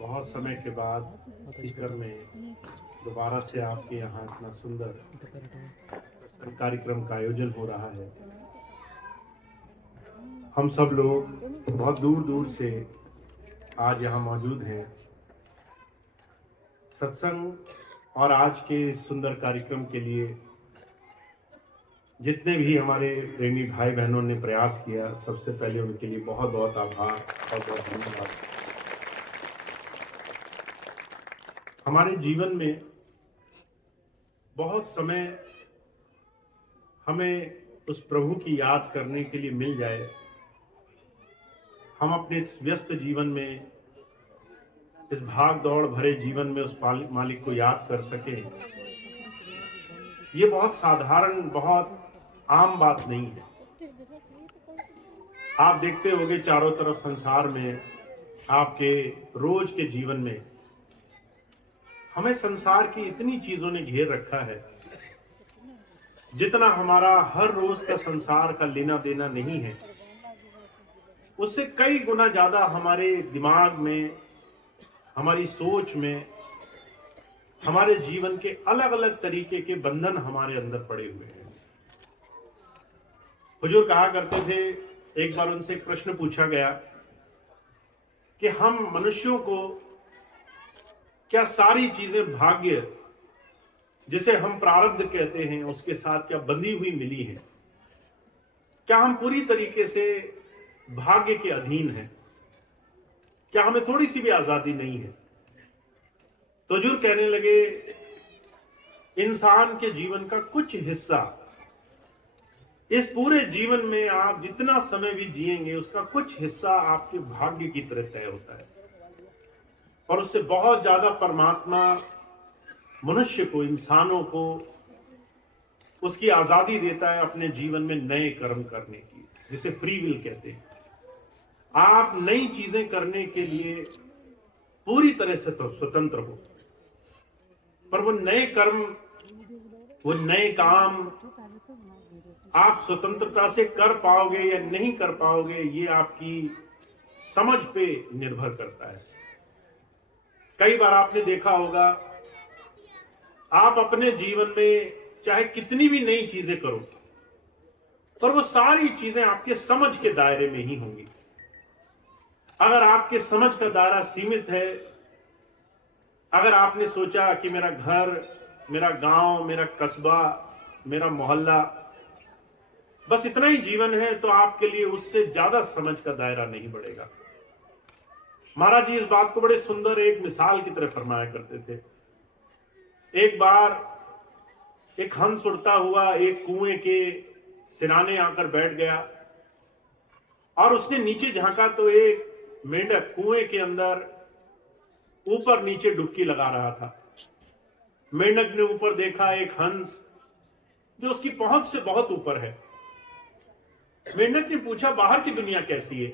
बहुत समय के बाद सीकर में दोबारा से आपके यहाँ इतना सुंदर कार्यक्रम का आयोजन हो रहा है। हम सब लोग बहुत दूर दूर से आज यहाँ मौजूद हैं। सत्संग और आज के इस सुंदर कार्यक्रम के लिए जितने भी हमारे प्रेमी भाई बहनों ने प्रयास किया, सबसे पहले उनके लिए बहुत बहुत आभार और बहुत धन्यवाद। हमारे जीवन में बहुत समय हमें उस प्रभु की याद करने के लिए मिल जाए, हम अपने इस व्यस्त जीवन में, इस भाग दौड़ भरे जीवन में उस मालिक को याद कर सकें, ये बहुत साधारण, बहुत आम बात नहीं है। आप देखते होंगे चारों तरफ संसार में, आपके रोज के जीवन में हमें संसार की इतनी चीजों ने घेर रखा है, जितना हमारा हर रोज का संसार का लेना देना नहीं है, उससे कई गुना ज्यादा हमारे दिमाग में, हमारी सोच में, हमारे जीवन के अलग अलग तरीके के बंधन हमारे अंदर पड़े हुए हैं। हुजूर कहा करते थे, एक बार उनसे एक प्रश्न पूछा गया कि हम मनुष्यों को क्या सारी चीजें भाग्य, जिसे हम प्रारब्ध कहते हैं, उसके साथ क्या बंधी हुई मिली है? क्या हम पूरी तरीके से भाग्य के अधीन हैं? क्या हमें थोड़ी सी भी आजादी नहीं है? तो हुजूर कहने लगे, इंसान के जीवन का कुछ हिस्सा, इस पूरे जीवन में आप जितना समय भी जिएंगे, उसका कुछ हिस्सा आपके भाग्य की तरह तय होता है, और उससे बहुत ज्यादा परमात्मा मनुष्य को, इंसानों को उसकी आजादी देता है अपने जीवन में नए कर्म करने की, जिसे फ्री विल कहते हैं। आप नई चीजें करने के लिए पूरी तरह से तो स्वतंत्र हो, पर वो नए कर्म, वो नए काम आप स्वतंत्रता से कर पाओगे या नहीं कर पाओगे, ये आपकी समझ पे निर्भर करता है। कई बार आपने देखा होगा, आप अपने जीवन में चाहे कितनी भी नई चीजें करो, पर वो सारी चीजें आपके समझ के दायरे में ही होंगी। अगर आपके समझ का दायरा सीमित है, अगर आपने सोचा कि मेरा घर, मेरा गांव, मेरा कस्बा, मेरा मोहल्ला, बस इतना ही जीवन है, तो आपके लिए उससे ज्यादा समझ का दायरा नहीं बढ़ेगा। महाराज जी इस बात को बड़े सुंदर एक मिसाल की तरह फरमाया करते थे। एक बार एक हंस उड़ता हुआ एक कुएं के सिराने आकर बैठ गया, और उसने नीचे झांका तो एक मेंढक कुएं के अंदर ऊपर नीचे डुबकी लगा रहा था। मेंढक ने ऊपर देखा एक हंस जो उसकी पहुंच से बहुत ऊपर है। मेंढक ने पूछा, बाहर की दुनिया कैसी है?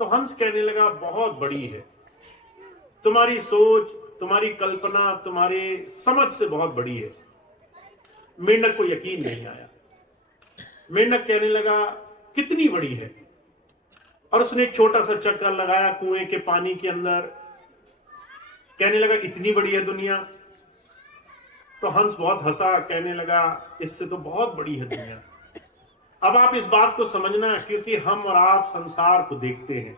तो हंस कहने लगा, बहुत बड़ी है, तुम्हारी सोच, तुम्हारी कल्पना, तुम्हारे समझ से बहुत बड़ी है। मेंढक को यकीन नहीं आया। मेंढक कहने लगा, कितनी बड़ी है? और उसने एक छोटा सा चक्कर लगाया कुएं के पानी के अंदर, कहने लगा, इतनी बड़ी है दुनिया। तो हंस बहुत हंसा, कहने लगा, इससे तो बहुत बड़ी है दुनिया। अब आप इस बात को समझना, क्योंकि हम और आप संसार को देखते हैं,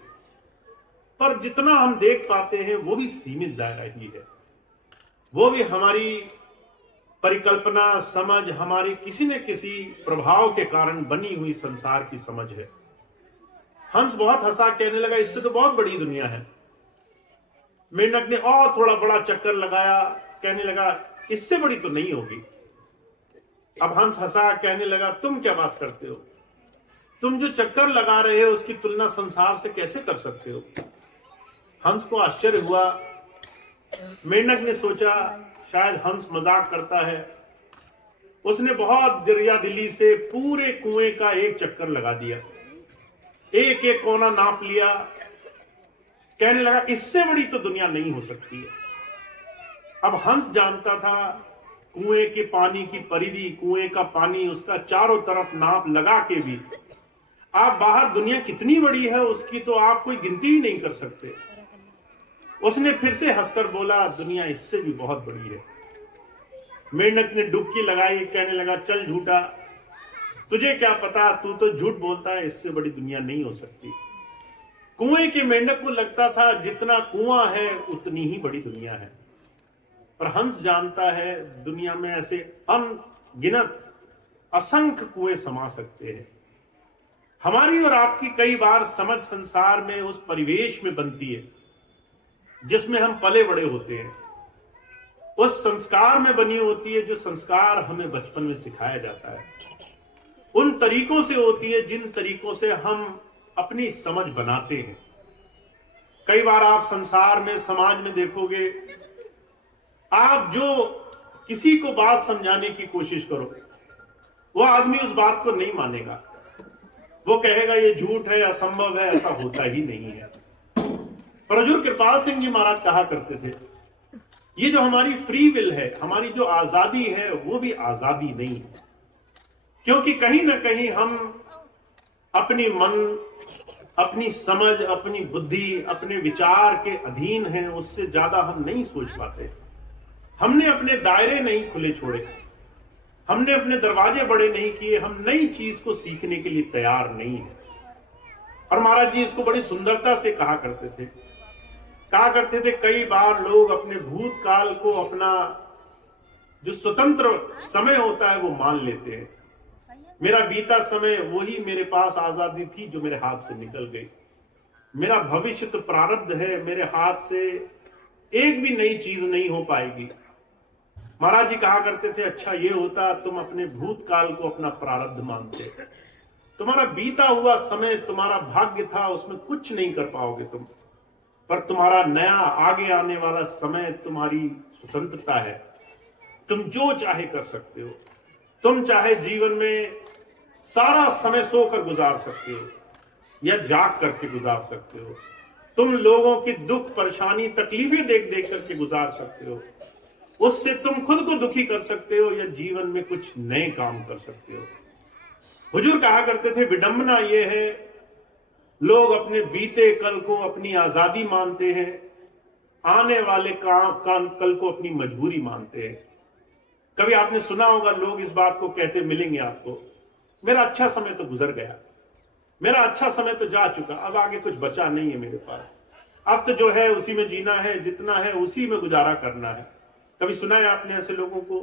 पर जितना हम देख पाते हैं वो भी सीमित दायरा ही है। वो भी हमारी परिकल्पना, समझ, हमारी किसी न किसी प्रभाव के कारण बनी हुई संसार की समझ है। हंस बहुत हंसा, कहने लगा, इससे तो बहुत बड़ी दुनिया है। मेंढक ने और थोड़ा बड़ा चक्कर लगाया, कहने लगा, इससे बड़ी तो नहीं होगी। अब हंस हंसा, कहने लगा, तुम क्या बात करते हो? तुम जो चक्कर लगा रहे हो उसकी तुलना संसार से कैसे कर सकते हो? हंस को आश्चर्य हुआ। मेंढक ने सोचा शायद हंस मजाक करता है। उसने बहुत दरिया दिली से पूरे कुएं का एक चक्कर लगा दिया, एक एक कोना नाप लिया, कहने लगा, इससे बड़ी तो दुनिया नहीं हो सकती है। अब हंस जानता था कुएं के पानी की परिधि, कुएं का पानी, उसका चारों तरफ नाप लगा के भी आप बाहर दुनिया कितनी बड़ी है उसकी तो आप कोई गिनती ही नहीं कर सकते। उसने फिर से हंसकर बोला, दुनिया इससे भी बहुत बड़ी है। मेंढक ने डुबकी लगाई, कहने लगा, चल झूठा, तुझे क्या पता, तू तो झूठ बोलता है, इससे बड़ी दुनिया नहीं हो सकती। कुएं के मेंढक को लगता था जितना कुआं है उतनी ही बड़ी दुनिया है, पर हंस जानता है दुनिया में ऐसे अनगिनत असंख्य कुएं समा सकते हैं। हमारी और आपकी कई बार समझ संसार में उस परिवेश में बनती है जिसमें हम पले बड़े होते हैं, उस संस्कार में बनी होती है जो संस्कार हमें बचपन में सिखाया जाता है, उन तरीकों से होती है जिन तरीकों से हम अपनी समझ बनाते हैं। कई बार आप संसार में, समाज में देखोगे, आप जो किसी को बात समझाने की कोशिश करो, वह आदमी उस बात को नहीं मानेगा, वो कहेगा ये झूठ है, असंभव है, ऐसा होता ही नहीं है। पर हजूर कृपाल सिंह जी महाराज कहा करते थे, ये जो हमारी फ्री विल है, हमारी जो आजादी है, वो भी आजादी नहीं है, क्योंकि कहीं ना कहीं हम अपनी मन, अपनी समझ, अपनी बुद्धि, अपने विचार के अधीन हैं, उससे ज्यादा हम नहीं सोच पाते। हमने अपने दायरे नहीं खुले छोड़े, हमने अपने दरवाजे बड़े नहीं किए, हम नई चीज को सीखने के लिए तैयार नहीं है। और महाराज जी इसको बड़ी सुंदरता से कहा करते थे। कई बार लोग अपने भूतकाल को अपना जो स्वतंत्र समय होता है वो मान लेते हैं। मेरा बीता समय वही मेरे पास आजादी थी जो मेरे हाथ से निकल गई, मेरा भविष्य तो प्रारब्ध है, मेरे हाथ से एक भी नई चीज नहीं हो पाएगी। महाराज जी कहा करते थे, अच्छा ये होता तुम अपने भूतकाल को अपना प्रारब्ध मानते, तुम्हारा बीता हुआ समय तुम्हारा भाग्य था, उसमें कुछ नहीं कर पाओगे तुम, पर तुम्हारा नया आगे आने वाला समय तुम्हारी स्वतंत्रता है, तुम जो चाहे कर सकते हो। तुम चाहे जीवन में सारा समय सोकर गुजार सकते हो या जाग करके गुजार सकते हो, तुम लोगों की दुख, परेशानी, तकलीफें देख देख करके गुजार सकते हो, उससे तुम खुद को दुखी कर सकते हो या जीवन में कुछ नए काम कर सकते हो। हुजूर कहा करते थे, विडंबना यह है, लोग अपने बीते कल को अपनी आजादी मानते हैं, आने वाले कल को अपनी मजबूरी मानते हैं। कभी आपने सुना होगा लोग इस बात को कहते मिलेंगे आपको, मेरा अच्छा समय तो गुजर गया, मेरा अच्छा समय तो जा चुका, अब आगे कुछ बचा नहीं है मेरे पास, अब तो जो है उसी में जीना है, जितना है उसी में गुजारा करना है। कभी सुना है आपने ऐसे लोगों को?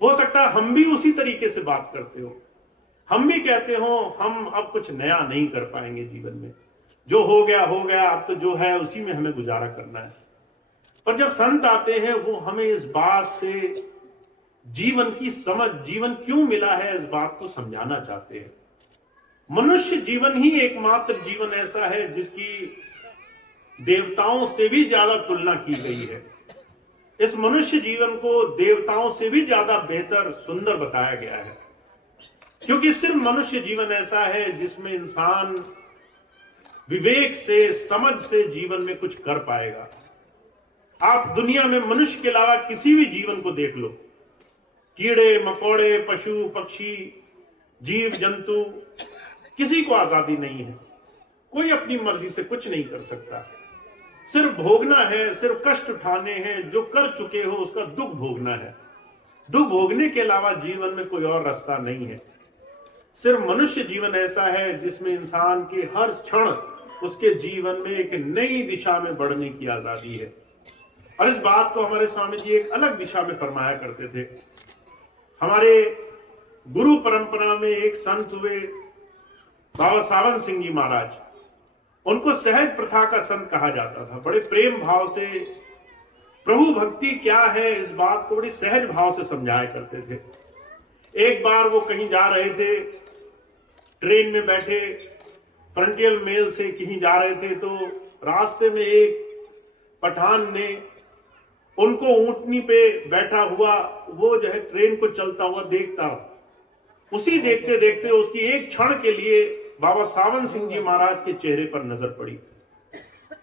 हो सकता है हम भी उसी तरीके से बात करते हो, हम भी कहते हो हम अब कुछ नया नहीं कर पाएंगे जीवन में, जो हो गया हो गया, अब तो जो है उसी में हमें गुजारा करना है। पर जब संत आते हैं वो हमें इस बात से जीवन की समझ, जीवन क्यों मिला है, इस बात को समझाना चाहते हैं। मनुष्य जीवन ही एकमात्र जीवन ऐसा है जिसकी देवताओं से भी ज्यादा तुलना की गई है। इस मनुष्य जीवन को देवताओं से भी ज्यादा बेहतर, सुंदर बताया गया है, क्योंकि सिर्फ मनुष्य जीवन ऐसा है जिसमें इंसान विवेक से, समझ से जीवन में कुछ कर पाएगा। आप दुनिया में मनुष्य के अलावा किसी भी जीवन को देख लो, कीड़े मकोड़े, पशु पक्षी, जीव जंतु, किसी को आजादी नहीं है, कोई अपनी मर्जी से कुछ नहीं कर सकता, सिर्फ भोगना है, सिर्फ कष्ट उठाने हैं, जो कर चुके हो उसका दुख भोगना है। दुख भोगने के अलावा जीवन में कोई और रास्ता नहीं है। सिर्फ मनुष्य जीवन ऐसा है जिसमें इंसान के हर क्षण उसके जीवन में एक नई दिशा में बढ़ने की आजादी है। और इस बात को हमारे स्वामी जी एक अलग दिशा में फरमाया करते थे। हमारे गुरु परंपरा में एक संत हुए बाबा सावन सिंह जी महाराज, उनको सहज प्रथा का संत कहा जाता था। बड़े प्रेम भाव से प्रभु भक्ति क्या है इस बात को बड़ी सहज भाव से समझाया करते थे। एक बार वो कहीं जा रहे थे, ट्रेन में बैठे, फ्रंटियल मेल से कहीं जा रहे थे, तो रास्ते में एक पठान ने उनको ऊंटनी पे बैठा हुआ, वो जो है ट्रेन को चलता हुआ देखता रहा। उसी देखते देखते उसकी एक क्षण के लिए बाबा सावन सिंह जी महाराज के चेहरे पर नजर पड़ी।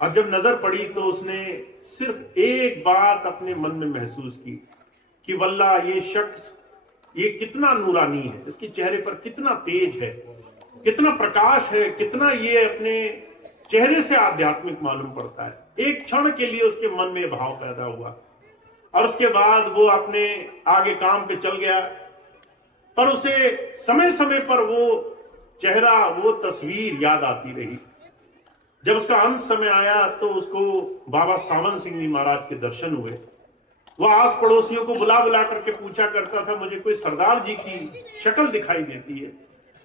और जब नजर पड़ी तो उसने सिर्फ एक बात अपने मन में महसूस की कि वल्लाह ये शख्स, ये कितना नूरानी है, इसके चेहरे पर कितना तेज है, कितना प्रकाश है, कितना ये अपने चेहरे से आध्यात्मिक मालूम पड़ता है। एक क्षण के लिए उसके मन में भाव पैदा हुआ और उसके बाद वो अपने आगे काम पे चल गया, पर उसे समय समय पर वो चेहरा, वो तस्वीर याद आती रही। जब उसका अंत समय आया तो उसको बाबा सावन सिंह जी महाराज के दर्शन हुए। वह आस पड़ोसियों को बुला बुला करके पूछा करता था, मुझे कोई सरदार जी की शक्ल दिखाई देती है।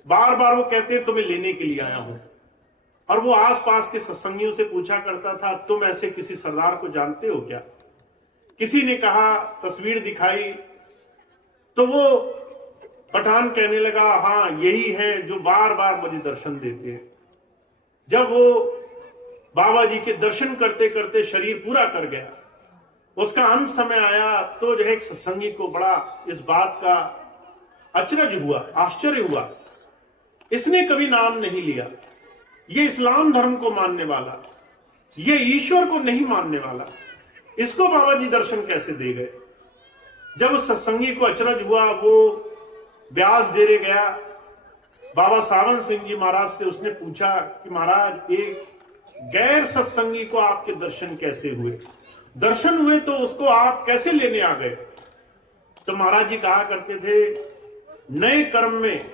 बार बार वो कहते हैं तुम्हें लेने के लिए आया हूं। और वो आसपास के सत्संगियों से पूछा करता था, तुम ऐसे किसी सरदार को जानते हो क्या? किसी ने कहा, तस्वीर दिखाई, तो वो पठान कहने लगा, हाँ यही है जो बार बार मुझे दर्शन देते हैं। जब वो बाबा जी के दर्शन करते करते शरीर पूरा कर गया, उसका अंत समय आया, तो जो है एक सत्संगी को बड़ा इस बात का अचरज हुआ, आश्चर्य हुआ। इसने कभी नाम नहीं लिया, ये इस्लाम धर्म को मानने वाला, ये ईश्वर को नहीं मानने वाला, इसको बाबा जी दर्शन कैसे दे गए? जब उस सत्संगी को अचरज हुआ, वो ब्यास डेरे गया, बाबा सावन सिंह जी महाराज से उसने पूछा कि महाराज, एक गैर सत्संगी को आपके दर्शन कैसे हुए? दर्शन हुए तो उसको आप कैसे लेने आ गए? तो महाराज जी कहा करते थे, नए कर्म में,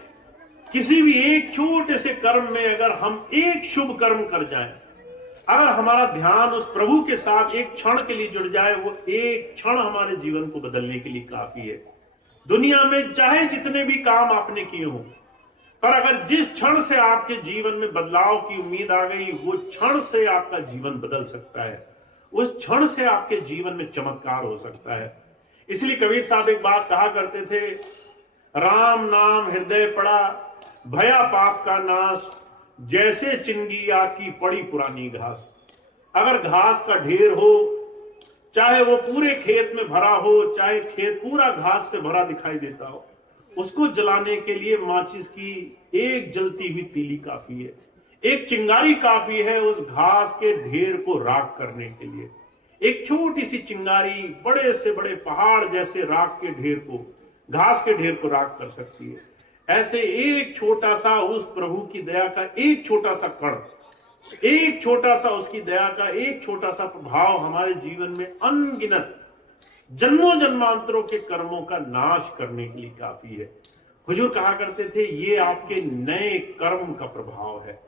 किसी भी एक छोटे से कर्म में अगर हम एक शुभ कर्म कर जाएं, अगर हमारा ध्यान उस प्रभु के साथ एक क्षण के लिए जुड़ जाए, वो एक क्षण हमारे जीवन को बदलने के लिए काफी है। दुनिया में चाहे जितने भी काम आपने किए हों, पर अगर जिस क्षण से आपके जीवन में बदलाव की उम्मीद आ गई, वो क्षण से आपका जीवन बदल सकता है, उस क्षण से आपके जीवन में चमत्कार हो सकता है। इसलिए कबीर साहब एक बात कहा करते थे, राम नाम हृदय पड़ा, भया पाप का नाश, जैसे चिंगिया की पड़ी पुरानी घास। अगर घास का ढेर हो, चाहे वो पूरे खेत में भरा हो, चाहे खेत पूरा घास से भरा दिखाई देता हो, उसको जलाने के लिए माचिस की एक जलती हुई तीली काफी है, एक चिंगारी काफी है उस घास के ढेर को राख करने के लिए। एक छोटी सी चिंगारी बड़े से बड़े पहाड़ जैसे राख के ढेर को, घास के ढेर को राख कर सकती है। ऐसे एक छोटा सा उस प्रभु की दया का एक छोटा सा कण, एक छोटा सा उसकी दया का एक छोटा सा प्रभाव हमारे जीवन में अनगिनत जन्मों जन्मांतरों के कर्मों का नाश करने के लिए काफी है। हुजूर कहा करते थे, ये आपके नए कर्म का प्रभाव है।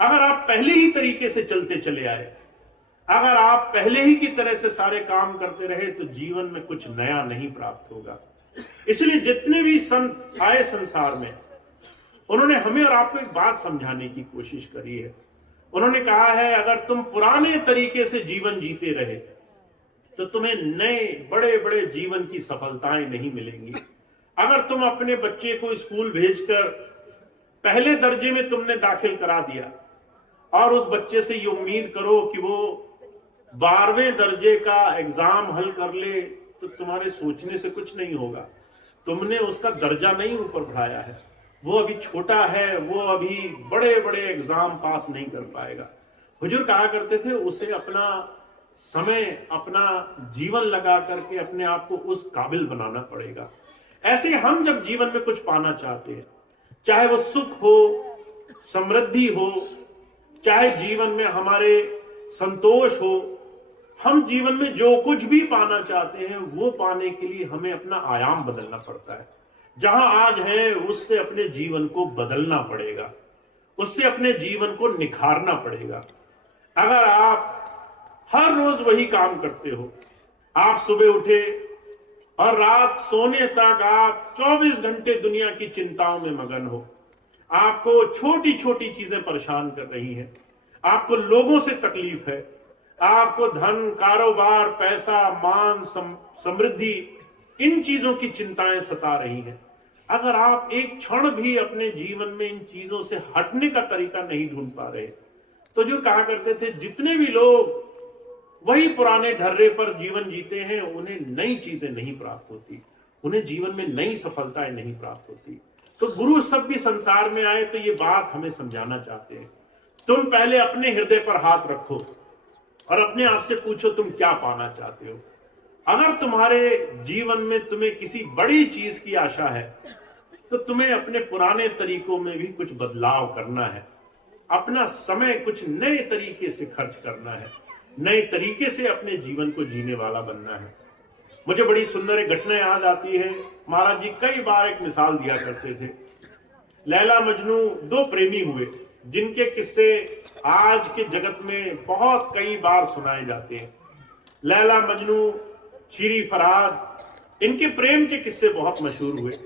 अगर आप पहले ही तरीके से चलते चले आए, अगर आप पहले ही की तरह से सारे काम करते रहे, तो जीवन में कुछ नया नहीं प्राप्त होगा। इसलिए जितने भी संत आए संसार में, उन्होंने हमें और आपको एक बात समझाने की कोशिश करी है। उन्होंने कहा है, अगर तुम पुराने तरीके से जीवन जीते रहे तो तुम्हें नए बड़े बड़े जीवन की सफलताएं नहीं मिलेंगी। अगर तुम अपने बच्चे को स्कूल भेजकर पहले दर्जे में तुमने दाखिल करा दिया और उस बच्चे से ये उम्मीद करो कि वो 12वें दर्जे का एग्जाम हल कर ले, तो तुम्हारे सोचने से कुछ नहीं होगा। तुमने उसका दर्जा नहीं ऊपर बढ़ाया है, वो अभी छोटा है, वो अभी बड़े बड़े एग्जाम पास नहीं कर पाएगा। हुजूर कहा करते थे, उसे अपना समय, अपना जीवन लगा करके अपने आप को उस काबिल बनाना पड़ेगा। ऐसे हम जब जीवन में कुछ पाना चाहते हैं, चाहे वो सुख हो, समृद्धि हो, चाहे जीवन में हमारे संतोष हो, हम जीवन में जो कुछ भी पाना चाहते हैं, वो पाने के लिए हमें अपना आयाम बदलना पड़ता है। जहां आज है उससे अपने जीवन को बदलना पड़ेगा, उससे अपने जीवन को निखारना पड़ेगा। अगर आप हर रोज वही काम करते हो, आप सुबह उठे और रात सोने तक आप 24 घंटे दुनिया की चिंताओं में मगन हो, आपको छोटी छोटी चीजें परेशान कर रही हैं, आपको लोगों से तकलीफ है, आपको धन, कारोबार, पैसा, मान, समृद्धि, इन चीजों की चिंताएं सता रही हैं। अगर आप एक क्षण भी अपने जीवन में इन चीजों से हटने का तरीका नहीं ढूंढ पा रहे, तो जो कहा करते थे, जितने भी लोग वही पुराने ढर्रे पर जीवन जीते हैं, उन्हें नई चीजें नहीं प्राप्त होती, उन्हें जीवन में नई सफलताएं नहीं प्राप्त होती। तो गुरु सब भी संसार में आए तो ये बात हमें समझाना चाहते हैं। तुम पहले अपने हृदय पर हाथ रखो और अपने आप से पूछो, तुम क्या पाना चाहते हो। अगर तुम्हारे जीवन में तुम्हें किसी बड़ी चीज की आशा है, तो तुम्हें अपने पुराने तरीकों में भी कुछ बदलाव करना है, अपना समय कुछ नए तरीके से खर्च करना है, नए तरीके से अपने जीवन को जीने वाला बनना है। मुझे बड़ी सुंदर एक घटना याद आती है। महाराज जी कई बार एक मिसाल दिया करते थे। लैला मजनू दो प्रेमी हुए जिनके किस्से आज के जगत में बहुत कई बार सुनाए जाते हैं। लैला मजनू, शीरी फरहाद, इनके प्रेम के किस्से बहुत मशहूर हुए।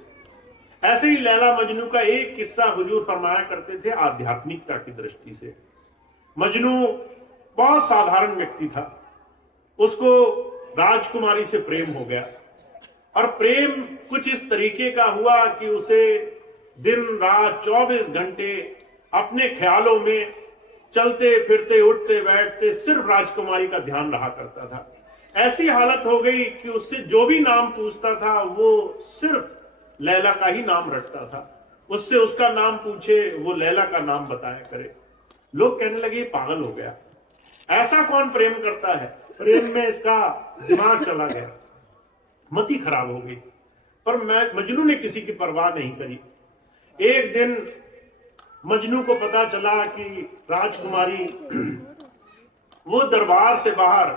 ऐसे ही लैला मजनू का एक किस्सा हुजूर फरमाया करते थे आध्यात्मिकता की दृष्टि से। मजनू बहुत साधारण व्यक्ति था, उसको राजकुमारी से प्रेम हो गया और प्रेम कुछ इस तरीके का हुआ कि उसे दिन रात 24 घंटे अपने ख्यालों में चलते फिरते उठते बैठते सिर्फ राजकुमारी का ध्यान रहा करता था। ऐसी हालत हो गई कि उससे जो भी नाम पूछता था वो सिर्फ लैला का ही नाम रटता था। उससे उसका नाम पूछे वो लैला का नाम बताया करे। लोग कहने लगे पागल हो गया, ऐसा कौन प्रेम करता है, प्रेम में इसका दिमाग चला गया, मति खराब हो गई। पर मजनू ने किसी की परवाह नहीं करी। एक दिन मजनू को पता चला कि राजकुमारी वो दरबार से बाहर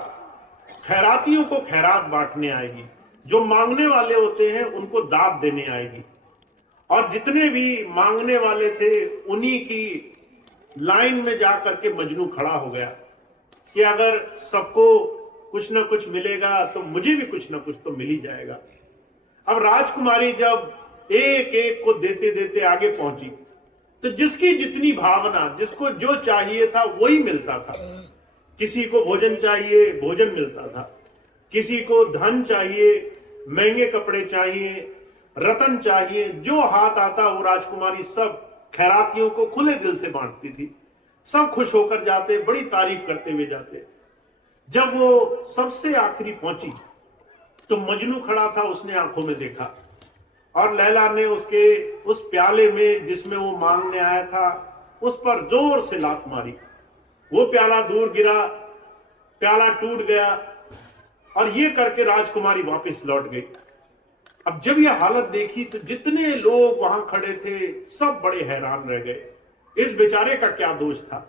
खैरातियों को खैरात बांटने आएगी, जो मांगने वाले होते हैं उनको दाद देने आएगी। और जितने भी मांगने वाले थे उन्हीं की लाइन में जाकर के मजनू खड़ा हो गया कि अगर सबको कुछ ना कुछ मिलेगा तो मुझे भी कुछ ना कुछ तो मिल ही जाएगा। अब राजकुमारी जब एक एक को देते देते आगे पहुंची तो जिसकी जितनी भावना, जिसको जो चाहिए था वही मिलता था। किसी को भोजन चाहिए, भोजन मिलता था। किसी को धन चाहिए, महंगे कपड़े चाहिए, रतन चाहिए, जो हाथ आता वो राजकुमारी सब खैरातियों को खुले दिल से बांटती थी। सब खुश होकर जाते, बड़ी तारीफ करते हुए जाते। जब वो सबसे आखिरी पहुंची तो मजनू खड़ा था, उसने आंखों में देखा और लैला ने उसके उस प्याले में जिसमें वो मांगने आया था उस पर जोर से लात मारी। वो प्याला दूर गिरा, प्याला टूट गया और ये करके राजकुमारी वापस लौट गई। अब जब यह हालत देखी तो जितने लोग वहां खड़े थे सब बड़े हैरान रह गए। इस बेचारे का क्या दोष था,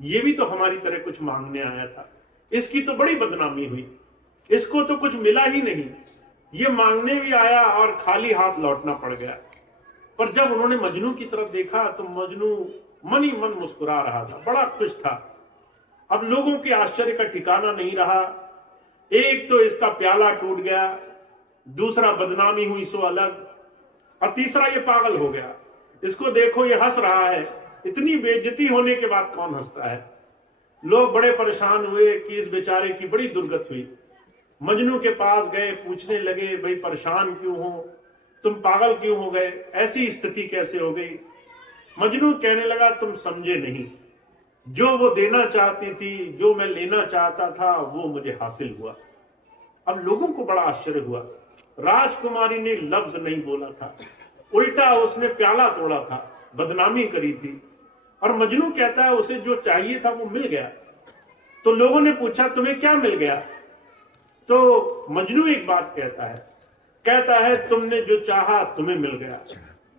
ये भी तो हमारी तरह कुछ मांगने आया था, इसकी तो बड़ी बदनामी हुई, इसको तो कुछ मिला ही नहीं, ये मांगने भी आया और खाली हाथ लौटना पड़ गया। पर जब उन्होंने मजनू की तरफ देखा तो मजनू मन ही मन मुस्कुरा रहा था, बड़ा खुश था। अब लोगों के आश्चर्य का ठिकाना नहीं रहा। एक तो इसका प्याला टूट गया, दूसरा बदनामी हुई सो अलग, और तीसरा ये पागल हो गया। इसको देखो ये हंस रहा है, इतनी बेइज्जती होने के बाद कौन हंसता है। लोग बड़े परेशान हुए कि इस बेचारे की बड़ी दुर्गत हुई। मजनू के पास गए, पूछने लगे भाई परेशान क्यों हो, तुम पागल क्यों हो गए, ऐसी स्थिति कैसे हो गई। मजनू कहने लगा तुम समझे नहीं, जो वो देना चाहती थी, जो मैं लेना चाहता था वो मुझे हासिल हुआ। अब लोगों को बड़ा आश्चर्य हुआ। राजकुमारी ने लफ्ज नहीं बोला था, उल्टा उसने प्याला तोड़ा था, बदनामी करी थी, और मजनू कहता है उसे जो चाहिए था वो मिल गया। तो लोगों ने पूछा तुम्हें क्या मिल गया। तो मजनू एक बात कहता है तुमने जो चाहा तुम्हें मिल गया।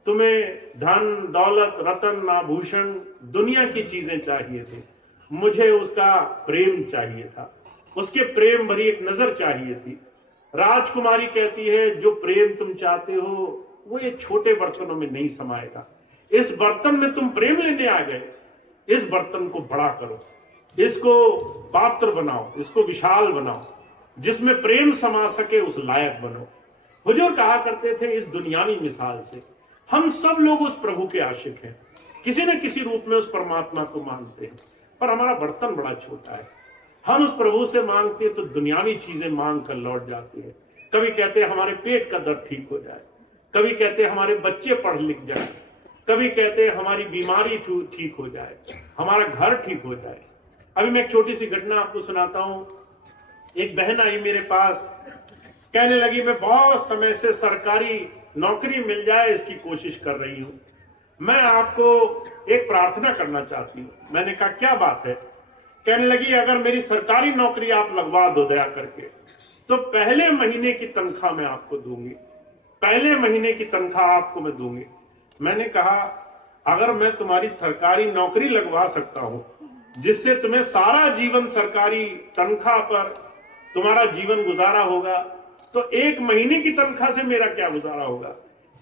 तुम्हें धन दौलत रतन आभूषण दुनिया की चीजें चाहिए थी, मुझे उसका प्रेम चाहिए था, उसके प्रेम भरी एक नजर चाहिए थी। राजकुमारी कहती है जो प्रेम तुम चाहते हो वो ये छोटे बर्तनों में नहीं समाएगा। इस बर्तन में तुम प्रेम लेने आ गए, इस बर्तन को बड़ा करो, इसको पात्र बनाओ, इसको विशाल बनाओ, जिसमें प्रेम समा सके उस लायक बनो। हुजूर कहा करते थे इस दुनियावी मिसाल से हम सब लोग उस प्रभु के आशिक हैं, किसी न किसी रूप में उस परमात्मा को मानते हैं, पर हमारा बर्तन बड़ा छोटा है। हम उस प्रभु से मांगते हैं तो दुनियावी चीजें मांग कर लौट जाती है। कभी कहते हैं हमारे पेट का दर्द ठीक हो जाए, कभी कहते हैं हमारे बच्चे पढ़ लिख जाए, कभी कहते हैं हमारी बीमारी ठीक हो जाए, हमारा घर ठीक हो जाए। अभी मैं एक छोटी सी घटना आपको सुनाता हूं। एक बहन आई मेरे पास, कहने लगी मैं बहुत समय से सरकारी नौकरी मिल जाए इसकी कोशिश कर रही हूं, मैं आपको एक प्रार्थना करना चाहती हूं। मैंने कहा क्या बात है। कहने लगी अगर मेरी सरकारी नौकरी आप लगवा दो दया करके तो पहले महीने की तनख्वाह मैं आपको दूंगी, पहले महीने की तनख्वाह आपको मैं दूंगी। मैंने कहा अगर मैं तुम्हारी सरकारी नौकरी लगवा सकता हूं जिससे तुम्हें सारा जीवन सरकारी तनख्वाह पर तुम्हारा जीवन गुजारा होगा, तो 1 महीने की तनख्वाह से मेरा क्या गुजारा होगा?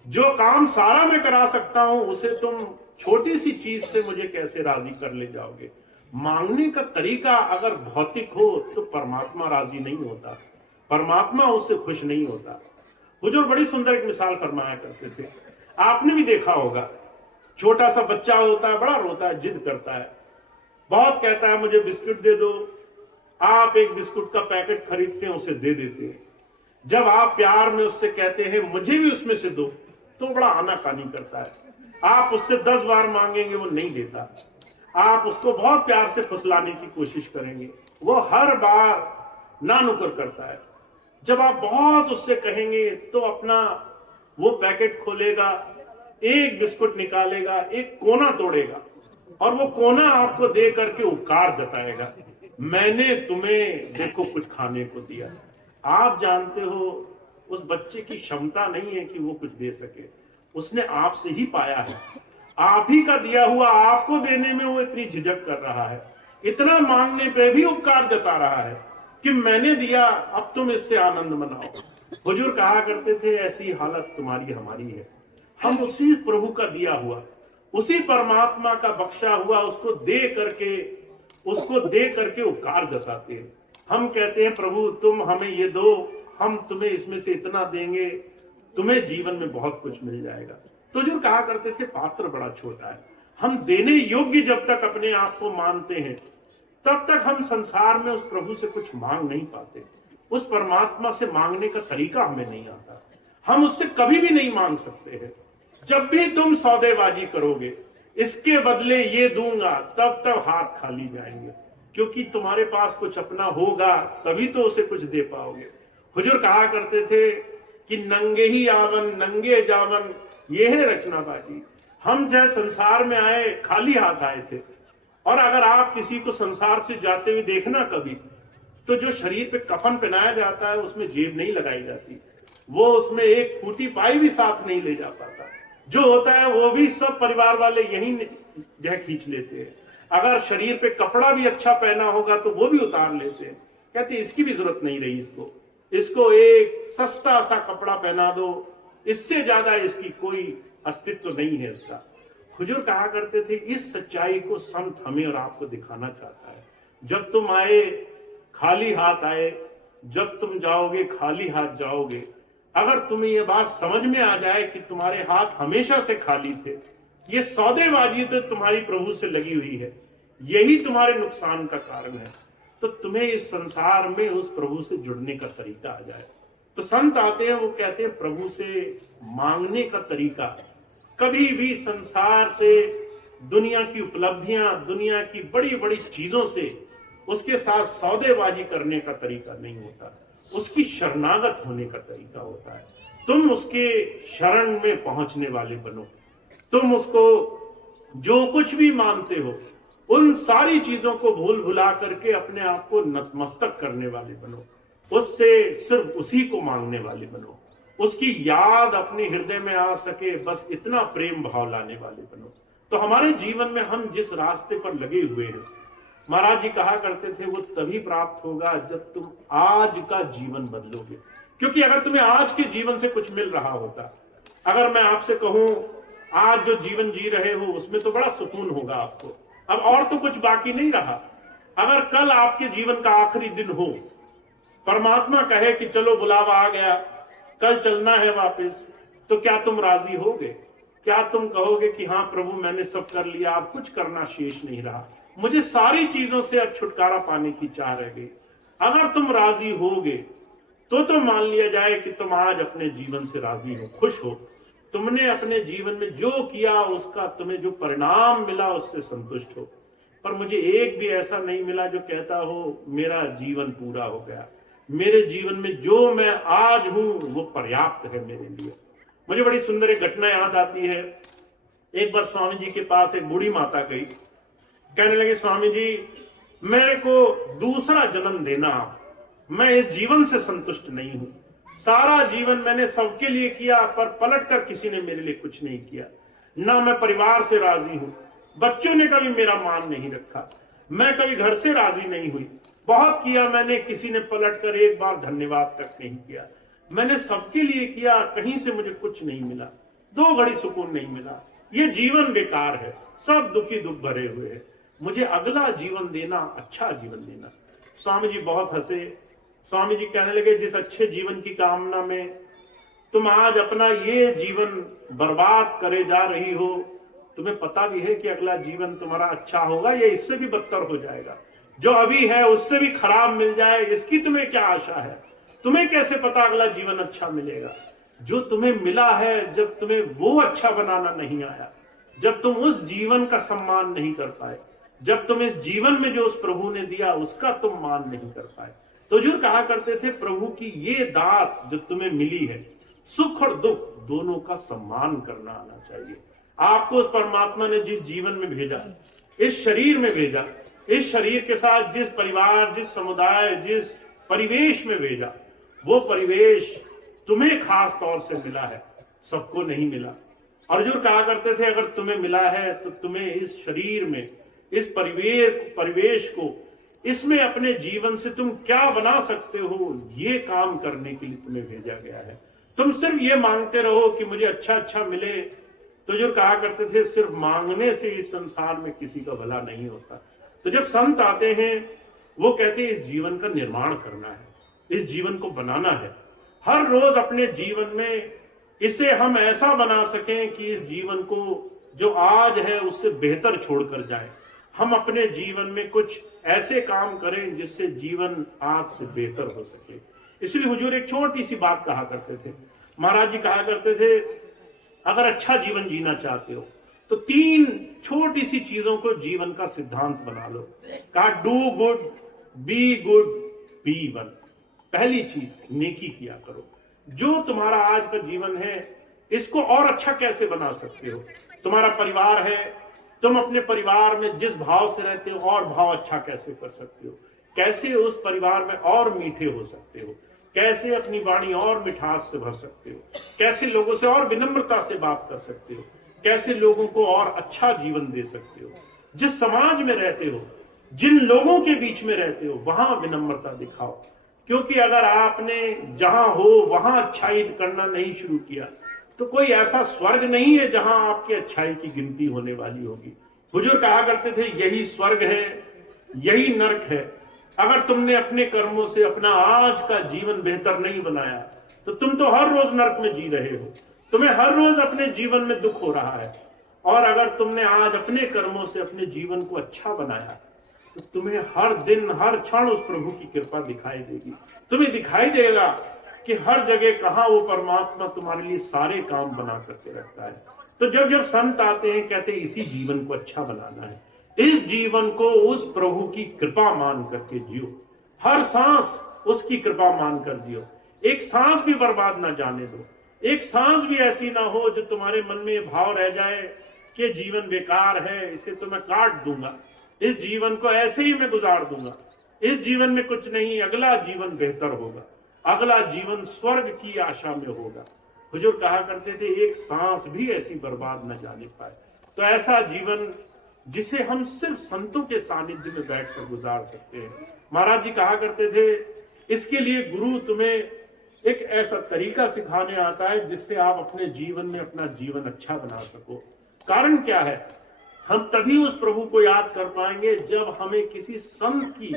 जो काम सारा मैं करा सकता हूं उसे तुम छोटी सी चीज से मुझे कैसे राजी कर ले जाओगे? मांगने का तरीका अगर भौतिक हो तो परमात्मा राजी नहीं होता, परमात्मा उससे खुश नहीं होता। हुजूर बड़ी सुंदर एक मिसाल फरमाया करते थे, आपने भी देखा होगा, छोटा सा बच्चा होता है, बड़ा रोता है, जिद करता है, बहुत कहता है मुझे बिस्कुट दे दो। आप एक बिस्कुट का पैकेट खरीदते हैं, उसे दे देते हैं। जब आप प्यार में उससे कहते हैं मुझे भी उसमें से दो, तो बड़ा आनाकानी करता है। आप उससे 10 बार मांगेंगे, वो नहीं देता। आप उसको बहुत प्यार से फुसलाने की कोशिश करेंगे, वो हर बार ना नुकर करता है। जब आप बहुत उससे कहेंगे तो अपना वो पैकेट खोलेगा, एक बिस्कुट निकालेगा, एक कोना तोड़ेगा और वो कोना आपको दे करके उपकार जताएगा, मैंने तुम्हें देखो कुछ खाने को दिया। आप जानते हो उस बच्चे की क्षमता नहीं है कि वो कुछ दे सके, उसने आपसे ही पाया है, आप ही का दिया हुआ आपको देने में वो इतनी झिझक कर रहा है, इतना मांगने पे भी उपकार जता रहा है कि मैंने दिया, अब तुम इससे आनंद मनाओ। हुजूर कहा करते थे ऐसी हालत तुम्हारी हमारी है, हम उसी प्रभु का दिया हुआ, उसी परमात्मा का बख्शा हुआ उसको दे करके उपकार जताते हैं। हम कहते हैं प्रभु तुम हमें ये दो, हम तुम्हें इसमें से इतना देंगे, तुम्हें जीवन में बहुत कुछ मिल जाएगा। तो जो कहा करते थे पात्र बड़ा छोटा है, हम देने योग्य जब तक अपने आप को मानते हैं तब तक हम संसार में उस प्रभु से कुछ मांग नहीं पाते, उस परमात्मा से मांगने का तरीका हमें नहीं आता, हम उससे कभी भी नहीं मांग सकते हैं। जब भी तुम सौदेबाजी करोगे इसके बदले ये दूंगा, तब तब हाथ खाली जाएंगे, क्योंकि तुम्हारे पास कुछ अपना होगा तभी तो उसे कुछ दे पाओगे। हुजूर कहा करते थे कि नंगे ही आवन नंगे जावन ये है रचनाबाजी। हम जब संसार में आए खाली हाथ आए थे, और अगर आप किसी को संसार से जाते हुए देखना कभी, तो जो शरीर पे कफन पहनाया जाता है उसमें जेब नहीं लगाई जाती, वो उसमें एक फूटी पाई भी साथ नहीं ले जा पाता, जो होता है वो भी सब परिवार वाले यही जो खींच लेते हैं। अगर शरीर पे कपड़ा भी अच्छा पहना होगा तो वो भी उतार लेते हैं, कहते इसकी भी जरूरत नहीं रही, इसको एक सस्ता सा कपड़ा पहना दो, इससे ज्यादा इसकी कोई अस्तित्व नहीं है इसका। हुजूर कहा करते थे इस सच्चाई को संत हमें और आपको दिखाना चाहता है। जब तुम आए खाली हाथ आए, जब तुम जाओगे खाली हाथ जाओगे। अगर तुम्हें यह बात समझ में आ जाए कि तुम्हारे हाथ हमेशा से खाली थे, ये सौदेबाजी तो तुम्हारी प्रभु से लगी हुई है, यही तुम्हारे नुकसान का कारण है, तो तुम्हें इस संसार में उस प्रभु से जुड़ने का तरीका आ जाए। तो संत आते हैं, वो कहते हैं प्रभु से मांगने का तरीका, कभी भी संसार से, दुनिया की उपलब्धियां, दुनिया की बड़ी बड़ी चीजों से उसके साथ सौदेबाजी करने का तरीका नहीं होता, उसकी शरणागत होने का तरीका होता है। तुम उसके शरण में पहुंचने वाले बनो, तुम उसको जो कुछ भी मानते हो उन सारी चीजों को भूल भुला करके अपने आप को नतमस्तक करने वाले बनो, उससे सिर्फ उसी को मांगने वाले बनो, उसकी याद अपने हृदय में आ सके, बस इतना प्रेम भाव लाने वाले बनो। तो हमारे जीवन में हम जिस रास्ते पर लगे हुए हैं, महाराज जी कहा करते थे वो तभी प्राप्त होगा जब तुम आज का जीवन बदलोगे। क्योंकि अगर तुम्हें आज के जीवन से कुछ मिल रहा होता, अगर मैं आपसे कहूं आज जो जीवन जी रहे हो उसमें तो बड़ा सुकून होगा आपको, अब और तो कुछ बाकी नहीं रहा। अगर कल आपके जीवन का आखिरी दिन हो, परमात्मा कहे कि चलो बुलावा आ गया, कल चलना है वापस, तो क्या तुम राजी होगे? क्या तुम कहोगे कि हाँ प्रभु मैंने सब कर लिया, अब कुछ करना शेष नहीं रहा, मुझे सारी चीजों से अब छुटकारा पाने की चाह रह गई? अगर तुम राजी होगे तो मान लिया जाए कि तुम आज अपने जीवन से राजी हो, खुश हो, तुमने अपने जीवन में जो किया उसका तुम्हें जो परिणाम मिला उससे संतुष्ट हो। पर मुझे एक भी ऐसा नहीं मिला जो कहता हो मेरा जीवन पूरा हो गया, मेरे जीवन में जो मैं आज हूं वो पर्याप्त है मेरे लिए। मुझे बड़ी सुंदर एक घटना याद आती है। एक बार स्वामी जी के पास एक बूढ़ी माता गई, कहने लगी स्वामी जी मेरे को दूसरा जन्म देना, मैं इस जीवन से संतुष्ट नहीं हूं, सारा जीवन मैंने सबके लिए किया पर पलट कर किसी ने मेरे लिए कुछ नहीं किया, ना मैं परिवार से राजी हूं, बच्चों ने कभी मेरा मान नहीं रखा, मैं कभी घर से राजी नहीं हुई, बहुत किया मैंने, किसी ने पलट कर एक बार धन्यवाद तक नहीं किया, मैंने सबके लिए किया, कहीं से मुझे कुछ नहीं मिला, 2 घड़ी सुकून नहीं मिला, ये जीवन बेकार है, सब दुखी दुख भरे हुए हैं, मुझे अगला जीवन देना, अच्छा जीवन देना। स्वामी जी बहुत हंसे। स्वामी जी कहने लगे, जिस अच्छे जीवन की कामना में तुम आज अपना ये जीवन बर्बाद करे जा रही हो, तुम्हें पता भी है कि अगला जीवन तुम्हारा अच्छा होगा या इससे भी बदतर हो जाएगा, जो अभी है उससे भी खराब मिल जाए, इसकी तुम्हें क्या आशा है? तुम्हें कैसे पता अगला जीवन अच्छा मिलेगा? जो तुम्हें मिला है, जब तुम्हें वो अच्छा बनाना नहीं आया, जब तुम उस जीवन का सम्मान नहीं कर पाए, जब तुम इस जीवन में जो उस प्रभु ने दिया उसका तुम मान नहीं कर पाए, तो जो कहा करते थे, प्रभु की ये दात जो तुम्हें मिली है, सुख और दुख दोनों का सम्मान करना आना चाहिए। आपको उस परमात्मा ने जिस जीवन में भेजा, इस शरीर में भेजा, इस शरीर के साथ जिस परिवार, जिस समुदाय, जिस परिवेश में भेजा, वो परिवेश तुम्हें खास तौर से मिला है, सबको नहीं मिला। अर्जुन कहा करते थे, अगर तुम्हें मिला है तो तुम्हें इस शरीर में, इस परिवेश को, इसमें अपने जीवन से तुम क्या बना सकते हो, ये काम करने के लिए तुम्हें भेजा गया है। तुम सिर्फ ये मांगते रहो कि मुझे अच्छा अच्छा मिले, तो जो कहा करते थे, सिर्फ मांगने से इस संसार में किसी का भला नहीं होता। तो जब संत आते हैं, वो कहते हैं इस जीवन का निर्माण करना है, इस जीवन को बनाना है, हर रोज अपने जीवन में इसे हम ऐसा बना सकें कि इस जीवन को जो आज है उससे बेहतर छोड़कर जाए। हम अपने जीवन में कुछ ऐसे काम करें जिससे जीवन आज से बेहतर हो सके। इसलिए हुजूर एक छोटी सी बात कहा करते थे। महाराज जी कहा करते थे, अगर अच्छा जीवन जीना चाहते हो तो 3 छोटी सी चीजों को जीवन का सिद्धांत बना लो। कहा, do good, be good, be one. पहली चीज, नेकी किया करो। जो तुम्हारा आज का जीवन है, इसको और अच्छा कैसे बना सकते हो? तुम्हारा परिवार है, तुम अपने परिवार में जिस भाव से रहते हो और भाव अच्छा कैसे कर सकते हो? कैसे उस परिवार में और मीठे हो सकते हो? कैसे अपनी वाणी और मिठास से भर सकते हो? कैसे लोगों से और विनम्रता से बात कर सकते हो? कैसे लोगों को और अच्छा जीवन दे सकते हो? जिस समाज में रहते हो, जिन लोगों के बीच में रहते हो, वहां विनम्रता दिखाओ। क्योंकि अगर आपने जहां हो वहां अच्छाई करना नहीं शुरू किया, तो कोई ऐसा स्वर्ग नहीं है जहां आपकी अच्छाई की गिनती होने वाली होगी। हुजूर कहा करते थे, यही स्वर्ग है, यही नरक है। अगर तुमने अपने कर्मों से अपना आज का जीवन बेहतर नहीं बनाया, तो तुम तो हर रोज नरक में जी रहे हो, तुम्हें हर रोज अपने जीवन में दुख हो रहा है। और अगर तुमने आज अपने कर्मों से अपने जीवन को अच्छा बनाया, तो तुम्हें हर दिन, हर क्षण उस प्रभु की कृपा दिखाई देगी। तुम्हें दिखाई देगा कि हर जगह कहां वो परमात्मा तुम्हारे लिए सारे काम बना करके रखता है। तो जब जब संत आते हैं, कहते हैं इसी जीवन को अच्छा बनाना है, इस जीवन को उस प्रभु की कृपा मान करके जियो, हर सांस उसकी कृपा मान कर जियो, एक सांस भी बर्बाद ना जाने दो। एक सांस भी ऐसी ना हो जो तुम्हारे मन में ये भाव रह जाए कि जीवन बेकार है, इसे तो मैं काट दूंगा, इस जीवन को ऐसे ही मैं गुजार दूंगा, इस जीवन में कुछ नहीं, अगला जीवन बेहतर होगा, अगला जीवन स्वर्ग की आशा में होगा। हुजूर कहा करते थे, एक सांस भी ऐसी बर्बाद न जाने पाए। तो ऐसा जीवन जिसे हम सिर्फ संतों के सानिध्य में बैठकर गुजार सकते हैं। महाराज जी कहा करते थे, इसके लिए गुरु तुम्हें एक ऐसा तरीका सिखाने आता है जिससे आप अपने जीवन में अपना जीवन अच्छा बना सको। कारण क्या है? हम तभी उस प्रभु को याद कर पाएंगे जब हमें किसी संत की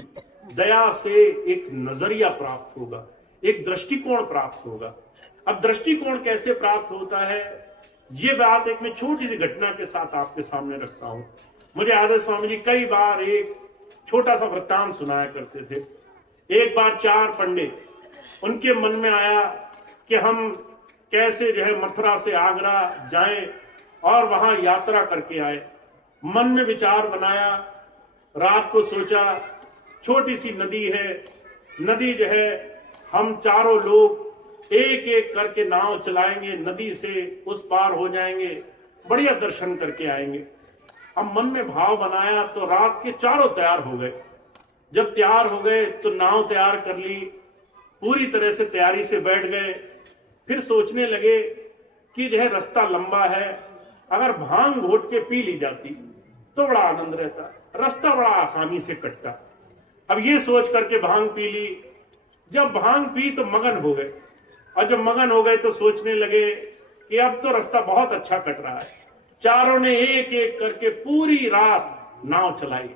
दया से एक नजरिया प्राप्त होगा, एक दृष्टिकोण प्राप्त होगा। अब दृष्टिकोण कैसे प्राप्त होता है, ये बात एक मैं छोटी सी घटना के साथ आपके सामने रखता हूं। मुझे आदर्श स्वामी जी कई बार एक छोटा सा वृत्तांत सुनाया करते थे। एक बार 4 पंडित, उनके मन में आया कि हम कैसे जो है मथुरा से आगरा जाएं और वहां यात्रा करके आए। मन में विचार बनाया, रात को सोचा, छोटी सी नदी है, नदी जो है हम चारों लोग एक एक करके नाव चलाएंगे, नदी से उस पार हो जाएंगे, बढ़िया दर्शन करके आएंगे। हम मन में भाव बनाया तो रात के चारों तैयार हो गए। जब तैयार हो गए तो नाव तैयार कर ली, पूरी तरह से तैयारी से बैठ गए। फिर सोचने लगे कि जो है रास्ता लंबा है, अगर भांग घोट के पी ली जाती तो बड़ा आनंद रहता, रास्ता बड़ा आसानी से कटता। अब ये सोच करके भांग पी ली, जब भांग पी तो मगन हो गए, और जब मगन हो गए तो सोचने लगे कि अब तो रास्ता बहुत अच्छा कट रहा है। चारों ने एक एक करके पूरी रात नाव चलाई,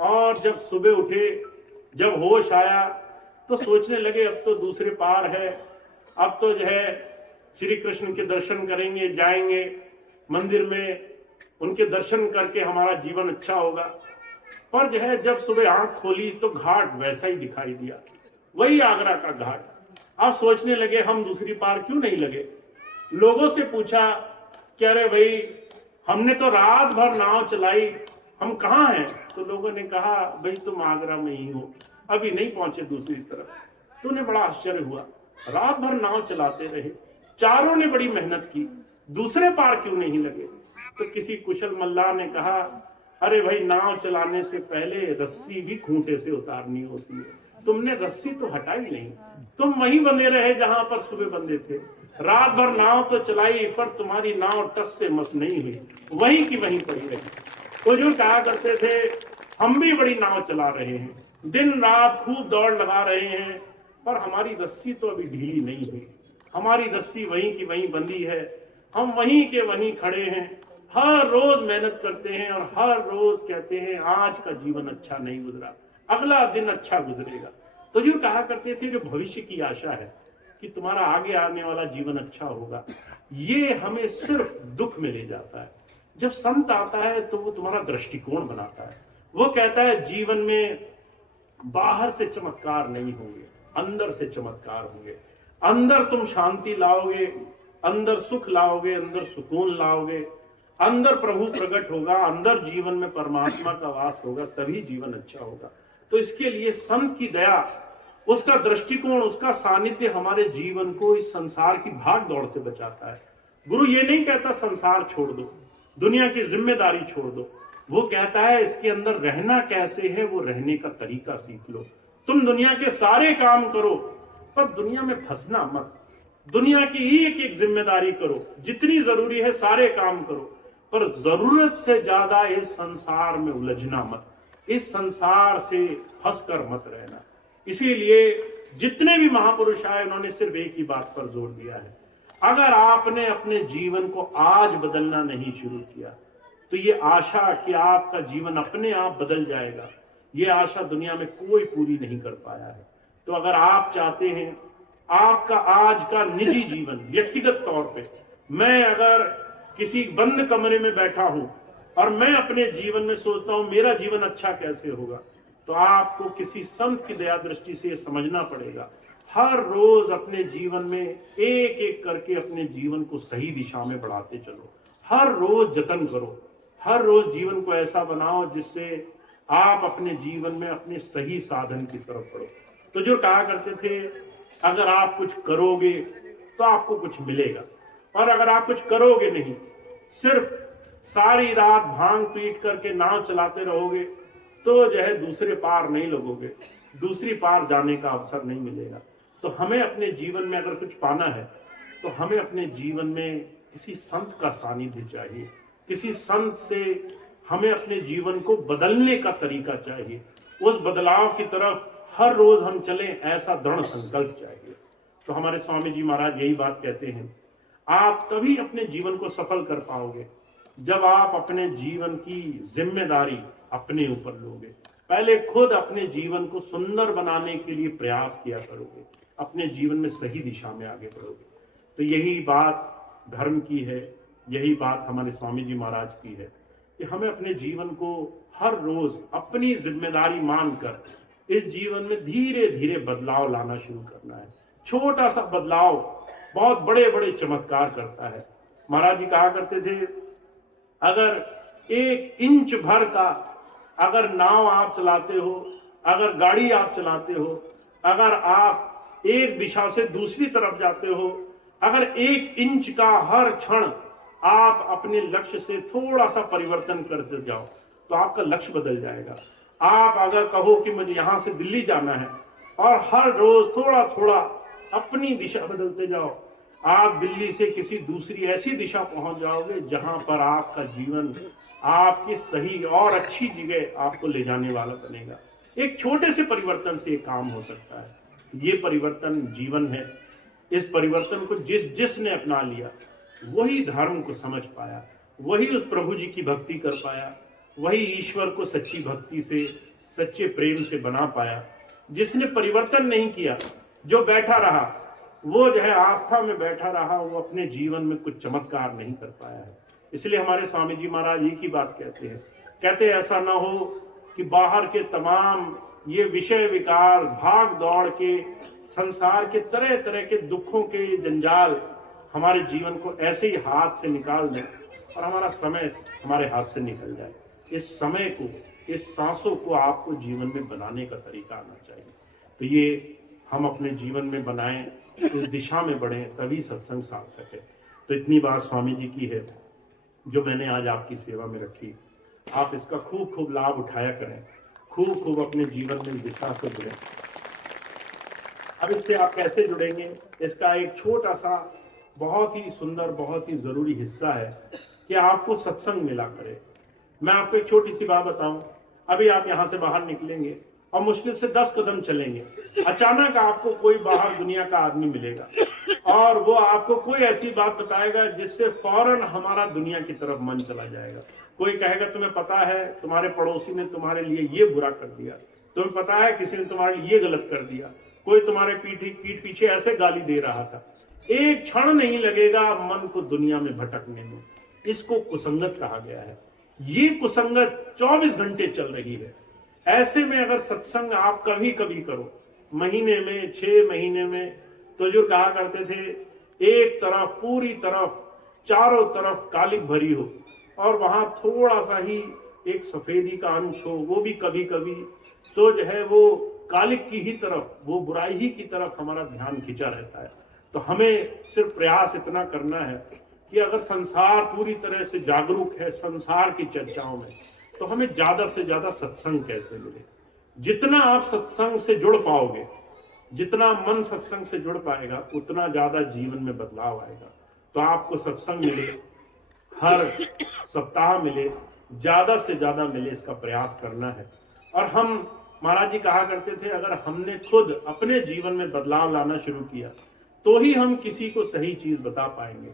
और जब सुबह उठे, जब होश आया तो सोचने लगे अब तो दूसरे पार है, अब तो जो है श्री कृष्ण के दर्शन करेंगे, जाएंगे मंदिर में, उनके दर्शन करके हमारा जीवन अच्छा होगा। पर जो है जब सुबह आंख खोली तो घाट वैसा ही दिखाई दिया, वही आगरा का घाट। अब सोचने लगे हम दूसरी पार क्यों नहीं लगे। लोगों से पूछा कि अरे भाई हमने तो रात भर नाव चलाई, हम कहाँ हैं? तो लोगों ने कहा भाई तुम आगरा में ही हो, अभी नहीं पहुंचे दूसरी तरफ। तो उन्हें बड़ा आश्चर्य हुआ, रात भर नाव चलाते रहे, चारों ने बड़ी मेहनत की, दूसरे पार क्यों नहीं लगे? तो किसी कुशल मल्लाह ने कहा अरे भाई नाव चलाने से पहले रस्सी भी खूंटे से उतारनी होती है, तुमने रस्सी तो हटाई नहीं, तुम वहीं बंधे रहे जहां पर सुबह बंधे थे। रात भर नाव तो चलाई पर तुम्हारी नाव टस से मस नहीं हुई, वहीं की वहीं पड़ी रही। वो जो कहा करते थे हम भी बड़ी नाव चला रहे हैं, दिन रात खूब दौड़ लगा रहे हैं, पर हमारी रस्सी तो अभी ढीली नहीं हुई, हमारी रस्सी वहीं की वहीं बंधी है, हम वहीं के वहीं खड़े हैं, हर रोज मेहनत करते हैं और हर रोज कहते हैं आज का जीवन अच्छा नहीं गुजरा, अगला दिन अच्छा गुजरेगा। तो जो कहा करते थे जो भविष्य की आशा है कि तुम्हारा आगे आने वाला जीवन अच्छा होगा, ये हमें सिर्फ दुख में ले जाता है। जब संत आता है तो वो तुम्हारा दृष्टिकोण बनाता है, वो कहता है जीवन में बाहर से चमत्कार नहीं होंगे, अंदर से चमत्कार होंगे। अंदर तुम शांति लाओगे, अंदर सुख लाओगे, अंदर सुकून लाओगे, अंदर प्रभु प्रकट होगा, अंदर जीवन में परमात्मा का वास होगा, तभी जीवन अच्छा होगा। तो इसके लिए संत की दया, उसका दृष्टिकोण, उसका सानिध्य हमारे जीवन को इस संसार की भाग दौड़ से बचाता है। गुरु ये नहीं कहता संसार छोड़ दो, दुनिया की जिम्मेदारी छोड़ दो, वो कहता है इसके अंदर रहना कैसे है, वो रहने का तरीका सीख लो। तुम दुनिया के सारे काम करो पर दुनिया में फंसना मत, दुनिया की एक एक जिम्मेदारी करो, जितनी जरूरी है सारे काम करो, पर जरूरत से ज्यादा इस संसार में उलझना मत, इस संसार से फंसकर मत रहना। इसीलिए जितने भी महापुरुष आए उन्होंने सिर्फ एक ही बात पर जोर दिया है, अगर आपने अपने जीवन को आज बदलना नहीं शुरू किया तो ये आशा कि आपका जीवन अपने आप बदल जाएगा, ये आशा दुनिया में कोई पूरी नहीं कर पाया है। तो अगर आप चाहते हैं आपका आज का निजी जीवन, व्यक्तिगत तौर पे, मैं अगर किसी बंद कमरे में बैठा हूं और मैं अपने जीवन में सोचता हूं मेरा जीवन अच्छा कैसे होगा, तो आपको किसी संत की दया दृष्टि से समझना पड़ेगा, हर रोज अपने जीवन में एक एक करके अपने जीवन को सही दिशा में बढ़ाते चलो, हर रोज जतन करो, हर रोज जीवन को ऐसा बनाओ जिससे आप अपने जीवन में अपने सही साधन की तरफ बढ़ो। तो जो कहा करते थे अगर आप कुछ करोगे तो आपको कुछ मिलेगा, और अगर आप कुछ करोगे नहीं, सिर्फ सारी रात भांग पीट करके नाव चलाते रहोगे, तो जो है दूसरे पार नहीं लगोगे, दूसरी पार जाने का अवसर नहीं मिलेगा। तो हमें अपने जीवन में अगर कुछ पाना है तो हमें अपने जीवन में किसी संत का सानिध्य चाहिए, किसी संत से हमें अपने जीवन को बदलने का तरीका चाहिए, उस बदलाव की तरफ हर रोज हम चलें, ऐसा दृढ़ संकल्प चाहिए। तो हमारे स्वामी जी महाराज यही बात कहते हैं, आप तभी अपने जीवन को सफल कर पाओगे जब आप अपने जीवन की जिम्मेदारी अपने ऊपर लोगे। पहले खुद अपने जीवन को सुंदर बनाने के लिए प्रयास किया करोगे, अपने जीवन में सही दिशा में आगे बढ़ोगे। तो यही बात धर्म की है, यही बात हमारे स्वामी जी महाराज की है कि हमें अपने जीवन को हर रोज अपनी जिम्मेदारी मानकर इस जीवन में धीरे धीरे बदलाव लाना शुरू करना है। छोटा सा बदलाव बहुत बड़े बड़े चमत्कार करता है। महाराज जी कहा करते थे अगर 1 इंच भर का अगर नाव आप चलाते हो, अगर गाड़ी आप चलाते हो, अगर आप एक दिशा से दूसरी तरफ जाते हो, अगर 1 इंच का हर क्षण आप अपने लक्ष्य से थोड़ा सा परिवर्तन करते जाओ तो आपका लक्ष्य बदल जाएगा। आप अगर कहो कि मुझे यहां से दिल्ली जाना है और हर रोज थोड़ा थोड़ा अपनी दिशा बदलते जाओ, आप दिल्ली से किसी दूसरी ऐसी दिशा पहुंच जाओगे जहां पर आपका जीवन आपकी सही और अच्छी जगह आपको ले जाने वाला बनेगा। एक छोटे से परिवर्तन से एक काम हो सकता है। ये परिवर्तन जीवन है। इस परिवर्तन को जिसने अपना लिया वही धर्म को समझ पाया, वही उस प्रभु जी की भक्ति कर पाया, वही ईश्वर को सच्ची भक्ति से, सच्चे प्रेम से बना पाया। जिसने परिवर्तन नहीं किया, जो बैठा रहा, वो जो है आस्था में बैठा रहा, वो अपने जीवन में कुछ चमत्कार नहीं कर पाया है। इसलिए हमारे स्वामी जी महाराज एक ही बात कहते ऐसा ना हो कि बाहर के तमाम ये विषय विकार, भाग दौड़ के, संसार के तरह तरह के दुखों के जंजाल हमारे जीवन को ऐसे ही हाथ से निकाल दें और हमारा समय हमारे हाथ से निकल जाए। इस समय को, इस सांसों को आपको जीवन में बनाने का तरीका आना चाहिए। तो ये हम अपने जीवन में बनाएं, इस दिशा में बढ़ें, तभी सत्संग सार्थक है। तो इतनी बात स्वामी जी की है जो मैंने आज आपकी सेवा में रखी। आप इसका खूब खूब लाभ उठाया करें, खूब खूब अपने जीवन में दिशा से जुड़ें। अब इससे आप कैसे जुड़ेंगे, इसका एक छोटा सा बहुत ही सुंदर, बहुत ही जरूरी हिस्सा है कि आपको सत्संग मिला करे। मैं आपको एक छोटी सी बात बताऊं। अभी आप यहां से बाहर निकलेंगे और मुश्किल से 10 कदम चलेंगे, अचानक आपको कोई बाहर दुनिया का आदमी मिलेगा और वो आपको कोई ऐसी बात बताएगा जिससे फौरन हमारा दुनिया की तरफ मन चला जाएगा। कोई कहेगा तुम्हें पता है तुम्हारे पड़ोसी ने तुम्हारे लिए ये बुरा कर दिया, तुम्हें पता है किसी ने तुम्हारे लिए ये गलत कर दिया, कोई तुम्हारे पीठ पीछे ऐसे गाली दे रहा था। एक क्षण नहीं लगेगा मन को दुनिया में भटकने में। इसको कुसंगत कहा गया है। ये कुसंगत 24 घंटे चल रही है। ऐसे में अगर सत्संग आप कभी कभी करो, महीने में, 6 महीने में, तो जो कहा करते थे एक तरफ, पूरी तरफ, चारों तरफ कालिक भरी हो और वहां थोड़ा सा ही एक सफेदी का अंश हो, वो भी कभी कभी, तो जो है वो कालिक की ही तरफ, वो बुराई ही की तरफ हमारा ध्यान खींचा रहता है। तो हमें सिर्फ प्रयास इतना करना है कि अगर संसार पूरी तरह से जागरूक है संसार की चर्चाओं में, तो हमें ज्यादा से ज्यादा सत्संग कैसे मिले। जितना आप सत्संग से जुड़ पाओगे, जितना मन सत्संग से जुड़ पाएगा, उतना ज्यादा जीवन में बदलाव आएगा। तो आपको सत्संग मिले, हर सप्ताह मिले, ज्यादा से ज्यादा मिले, इसका प्रयास करना है। और हम, महाराज जी कहा करते थे, अगर हमने खुद अपने जीवन में बदलाव लाना शुरू किया तो ही हम किसी को सही चीज बता पाएंगे।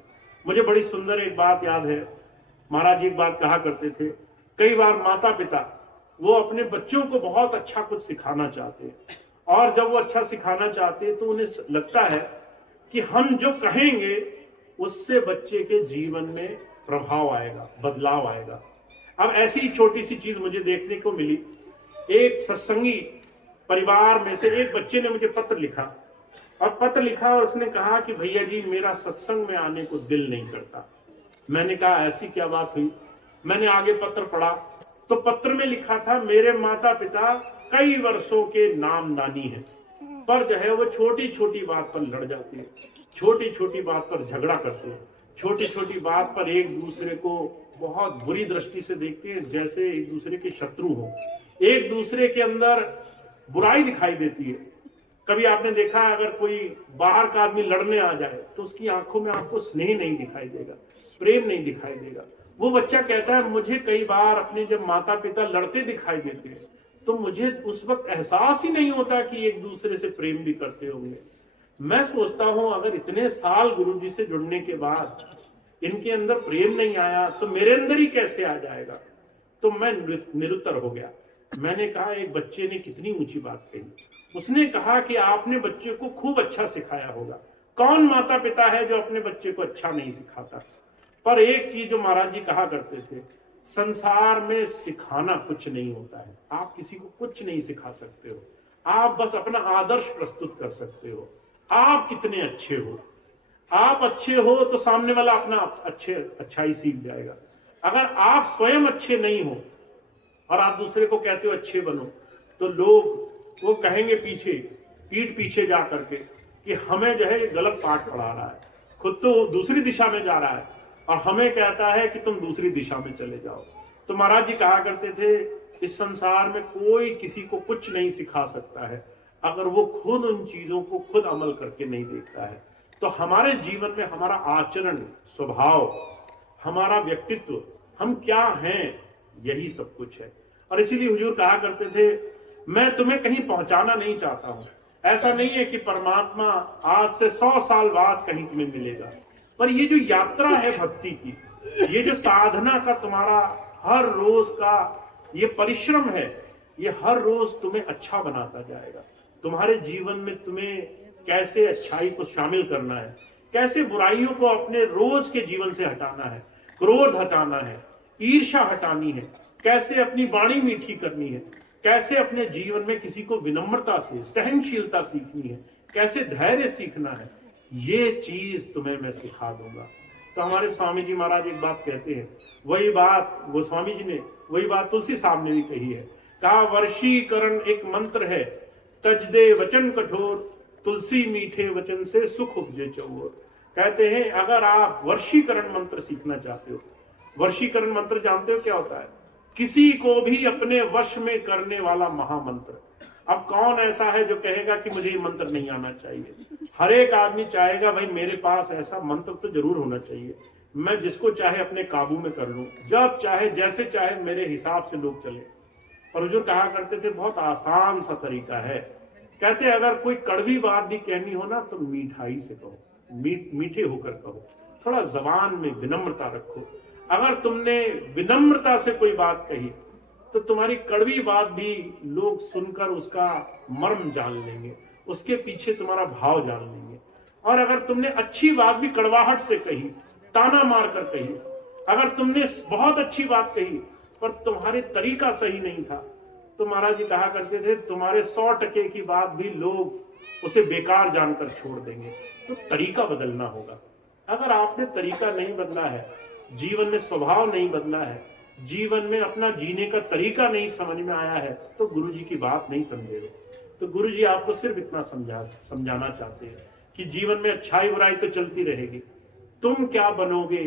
मुझे बड़ी सुंदर एक बात याद है। महाराज जी एक बात कहा करते थे, कई बार माता पिता वो अपने बच्चों को बहुत अच्छा कुछ सिखाना चाहते हैं, और जब वो अच्छा सिखाना चाहते हैं तो उन्हें लगता है कि हम जो कहेंगे उससे बच्चे के जीवन में प्रभाव आएगा, बदलाव आएगा। अब ऐसी छोटी सी चीज मुझे देखने को मिली। एक सत्संगी परिवार में से एक बच्चे ने मुझे पत्र लिखा, और उसने कहा कि भैया जी मेरा सत्संग में आने को दिल नहीं करता। मैंने कहा ऐसी क्या बात हुई। मैंने आगे पत्र पढ़ा तो पत्र में लिखा था, मेरे माता पिता कई वर्षों के नामदानी हैं, पर जो है वो छोटी छोटी बात पर लड़ जाते हैं, छोटी छोटी बात पर झगड़ा करते हैं, छोटी छोटी बात पर एक दूसरे को बहुत बुरी दृष्टि से देखते हैं, जैसे एक दूसरे के शत्रु हो। एक दूसरे के अंदर बुराई दिखाई देती है। कभी आपने देखा अगर कोई बाहर का आदमी लड़ने आ जाए तो उसकी आंखों में आपको स्नेह नहीं दिखाई देगा, प्रेम नहीं दिखाई देगा। वो बच्चा कहता है मुझे कई बार अपने जब माता पिता लड़ते दिखाई देते हैं तो मुझे उस वक्त एहसास ही नहीं होता कि एक दूसरे से प्रेम भी करते होंगे। मैं सोचता हूं अगर इतने साल गुरुजी से जुड़ने के बाद इनके अंदर प्रेम नहीं आया तो मेरे अंदर ही कैसे आ जाएगा। तो मैं निरुत्तर हो गया। मैंने कहा एक बच्चे ने कितनी ऊंची बात कही। उसने कहा कि आपने बच्चे को खूब अच्छा सिखाया होगा। कौन माता पिता है जो अपने बच्चे को अच्छा नहीं सिखाता। पर एक चीज जो महाराज जी कहा करते थे, संसार में सिखाना कुछ नहीं होता है। आप किसी को कुछ नहीं सिखा सकते हो, आप बस अपना आदर्श प्रस्तुत कर सकते हो। आप कितने अच्छे हो, आप अच्छे हो तो सामने वाला अपना अच्छाई सीख जाएगा। अगर आप स्वयं अच्छे नहीं हो और आप दूसरे को कहते हो अच्छे बनो, तो लोग वो कहेंगे पीठ पीछे जा करके कि हमें जो है ये गलत पाठ पढ़ा रहा है, खुद तो दूसरी दिशा में जा रहा है और हमें कहता है कि तुम दूसरी दिशा में चले जाओ। तो महाराज जी कहा करते थे इस संसार में कोई किसी को कुछ नहीं सिखा सकता है अगर वो खुद उन चीजों को खुद अमल करके नहीं देखता है। तो हमारे जीवन में हमारा आचरण, स्वभाव, हमारा व्यक्तित्व, हम क्या हैं, यही सब कुछ है। और इसीलिए हुजूर कहा करते थे, मैं तुम्हें कहीं पहुंचाना नहीं चाहता हूं। ऐसा नहीं है कि परमात्मा आज से 100 साल बाद कहीं तुम्हें मिलेगा, पर ये जो यात्रा है भक्ति की, ये जो साधना का तुम्हारा हर रोज का ये परिश्रम है, ये हर रोज तुम्हें अच्छा बनाता जाएगा। तुम्हारे जीवन में तुम्हें कैसे अच्छाई को शामिल करना है, कैसे बुराइयों को अपने रोज के जीवन से हटाना है, क्रोध हटाना है, ईर्ष्या हटानी है, कैसे अपनी वाणी मीठी करनी है, कैसे अपने जीवन में किसी को विनम्रता से, सहनशीलता सीखनी है, कैसे धैर्य सीखना है, ये चीज तुम्हें मैं सिखा दूंगा। तो हमारे स्वामी जी महाराज एक बात कहते हैं, वही बात गोस्वामी जी ने, वही बात तुलसी साहब ने भी कही है। कहा, वर्षीकरण एक मंत्र है, तज दे वचन कठोर, तुलसी मीठे वचन से सुख उपजे चौर। कहते हैं, अगर आप वर्षीकरण मंत्र सीखना चाहते हो, वर्षीकरण मंत्र जानते हो क्या होता है? किसी को भी अपने वश में करने वाला महामंत्र। अब कौन ऐसा है जो कहेगा कि मुझे ये मंत्र नहीं आना चाहिए? हर एक आदमी चाहेगा, भाई मेरे पास ऐसा मंत्र तो जरूर होना चाहिए, मैं जिसको चाहे अपने काबू में कर लूं, जब चाहे जैसे चाहे मेरे हिसाब से लोग चले। और हुजूर कहा करते थे, बहुत आसान सा तरीका है। कहते अगर कोई कड़वी बात भी कहनी हो ना, तो मिठाई से कहो, मीठे होकर कहो, थोड़ा जबान में विनम्रता रखो। अगर तुमने विनम्रता से कोई बात कही तो तुम्हारी कड़वी बात भी लोग सुनकर उसका मर्म जान लेंगे, उसके पीछे तुम्हारा भाव जान लेंगे। और अगर तुमने अच्छी बात भी कड़वाहट से कही, ताना मारकर कही, अगर तुमने बहुत अच्छी बात कही पर तुम्हारे तरीका सही नहीं था, तो महाराज जी कहा करते थे, तुम्हारे 100% की बात भी लोग उसे बेकार जानकर छोड़ देंगे। तो तरीका बदलना होगा। अगर आपने तरीका नहीं बदला है, जीवन में स्वभाव नहीं बदला है, जीवन में अपना जीने का तरीका नहीं समझ में आया है, तो गुरु जी की बात नहीं समझे हो। तो गुरु जी आपको सिर्फ इतना समझाना चाहते हैं कि जीवन में अच्छाई बुराई तो चलती रहेगी, तुम क्या बनोगे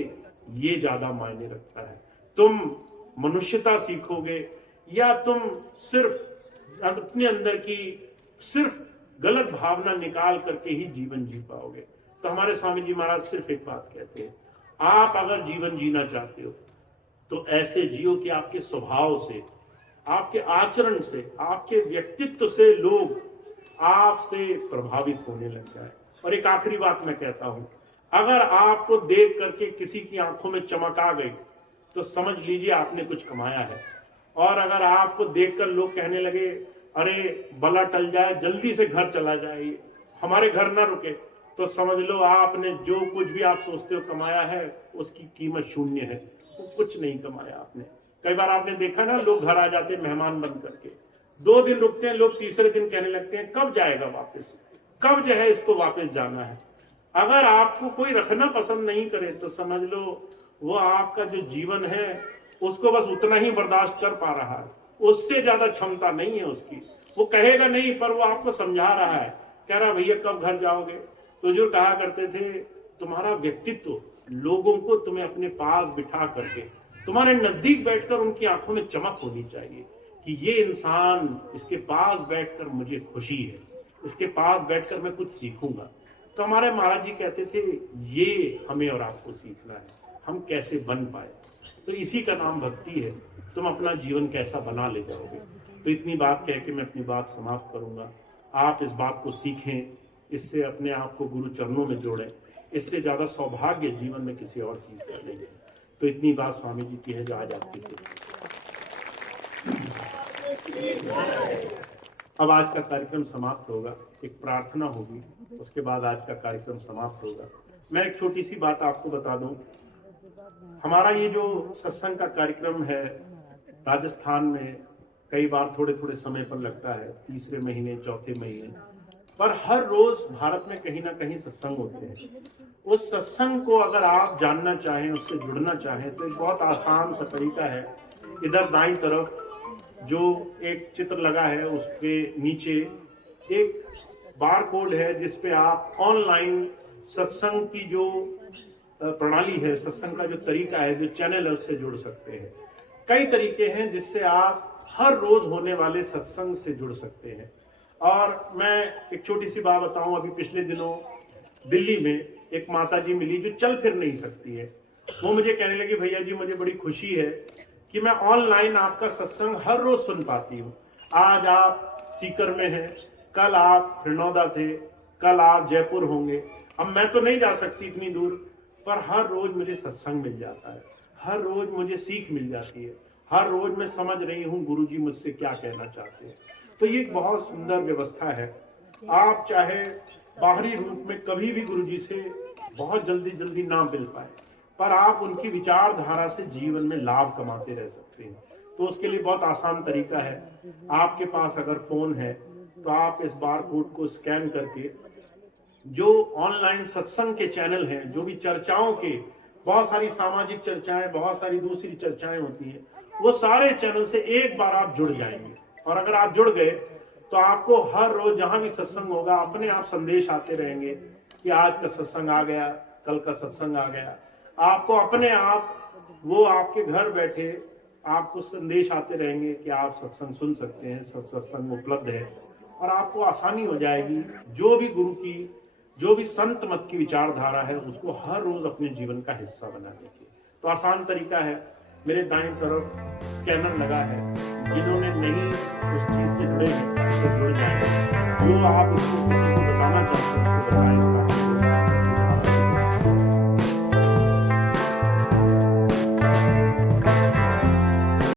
ये ज्यादा मायने रखता है। तुम मनुष्यता सीखोगे या तुम सिर्फ अपने अंदर की सिर्फ गलत भावना निकाल करके ही जीवन जी पाओगे। तो हमारे स्वामी जी महाराज सिर्फ एक बात कहते हैं, आप अगर जीवन जीना चाहते हो तो ऐसे जियो कि आपके स्वभाव से, आपके आचरण से, आपके व्यक्तित्व से लोग आपसे प्रभावित होने लग जाए। और एक आखिरी बात मैं कहता हूं, अगर आपको देख करके किसी की आंखों में चमक आ गई तो समझ लीजिए आपने कुछ कमाया है। और अगर आपको देखकर लोग कहने लगे, अरे बला टल जाए, जल्दी से घर चला जाए, हमारे घर ना रुके, तो समझ लो आपने जो कुछ भी आप सोचते हो कमाया है उसकी कीमत शून्य है, वो कुछ नहीं कमाया आपने। कई बार आपने देखा ना, लोग घर आ जाते हैं मेहमान बन करके, 2 दिन रुकते हैं, लोग तीसरे दिन कहने लगते हैं कब जाएगा वापस, कब जो है इसको वापस जाना है। अगर आपको कोई रखना पसंद नहीं करे तो समझ लो वो आपका जो जीवन है उसको बस उतना ही बर्दाश्त कर पा रहा है, उससे ज्यादा क्षमता नहीं है उसकी। वो कहेगा नहीं पर वो आपको समझा रहा है, कह रहा भैया कब घर जाओगे। तो जो कहा करते थे, तुम्हारा व्यक्तित्व लोगों को तुम्हें अपने पास बिठा करके, तुम्हारे नजदीक बैठकर उनकी आंखों में चमक होनी चाहिए कि ये इंसान, इसके पास बैठकर मुझे खुशी है, इसके पास बैठकर मैं कुछ सीखूंगा। तो हमारे महाराज जी कहते थे, ये हमें और आपको सीखना है, हम कैसे बन पाए। तो इसी का नाम भक्ति है। तुम अपना जीवन कैसा बना ले जाओगे। तो इतनी बात कह के मैं अपनी बात समाप्त करूंगा। आप इस बात को सीखें, इससे अपने आप को गुरु चरणों में जोड़ें। इससे ज्यादा सौभाग्य जीवन में किसी और चीज का नहीं है। तो इतनी बात स्वामी जी की है जो आज आपकी से। अब आज का कार्यक्रम समाप्त होगा, एक प्रार्थना होगी, उसके बाद आज का कार्यक्रम समाप्त होगा। मैं एक छोटी सी बात आपको बता दूं, हमारा ये जो सत्संग का कार्यक्रम है राजस्थान में कई बार थोड़े थोड़े समय पर लगता है, तीसरे महीने, चौथे महीने, पर हर रोज भारत में कहीं ना कहीं सत्संग होते हैं। उस सत्संग को अगर आप जानना चाहें, उससे जुड़ना चाहें, तो एक बहुत आसान सा तरीका है। इधर दाईं तरफ जो एक चित्र लगा है उसके नीचे एक बार कोड है जिसपे आप ऑनलाइन सत्संग की जो प्रणाली है, सत्संग का जो तरीका है, जो चैनल है, उससे जुड़ सकते हैं। कई तरीके हैं जिससे आप हर रोज होने वाले सत्संग से जुड़ सकते हैं। और मैं एक छोटी सी बात बताऊं, अभी पिछले दिनों दिल्ली में एक माता जी मिली जो चल फिर नहीं सकती है। वो मुझे कहने लगी, भैया जी मुझे बड़ी खुशी है कि मैं ऑनलाइन आपका सत्संग हर रोज सुन पाती हूँ। आज आप सीकर में हैं, कल आप फिरनौदा थे, कल आप जयपुर होंगे। अब मैं तो नहीं जा सकती इतनी दूर, पर हर रोज मुझे सत्संग मिल जाता है, हर रोज मुझे सीख मिल जाती है, हर रोज मैं समझ रही हूँ गुरुजी मुझसे क्या कहना चाहते हैं। तो ये एक बहुत सुंदर व्यवस्था है। आप चाहे बाहरी रूप में कभी भी गुरुजी से बहुत जल्दी ना मिल पाए, पर आप उनकी विचारधारा से जीवन में लाभ कमाते रह सकते हैं। तो उसके लिए बहुत आसान तरीका है। आपके पास अगर फोन है तो आप इस बार कोड को स्कैन करके जो ऑनलाइन सत्संग के चैनल हैं, जो भी चर्चाओं के, बहुत सारी सामाजिक चर्चाएं, बहुत सारी दूसरी चर्चाएं होती हैं, वो सारे चैनल से एक बार आप जुड़ जाएंगे। और अगर आप जुड़ गए तो आपको हर रोज जहां भी सत्संग होगा अपने आप संदेश आते रहेंगे कि आज का सत्संग आ गया, कल का सत्संग आ गया। आपको अपने आप वो आपके घर बैठे आपको संदेश आते रहेंगे कि आप सत्संग सुन सकते हैं, सत्संग उपलब्ध है। और आपको आसानी हो जाएगी जो भी गुरु की, जो भी संत मत की विचारधारा है उसको हर रोज अपने जीवन का हिस्सा बनाने की। तो आसान तरीका है, मेरे दाएं तरफ स्कैनर लगा है, जिन्होंने नहीं उस चीज से जुड़े हैं उससे जुड़ जाएंगे। जो आप इसको किसी को बताना चाहते हैं उसको बताएं।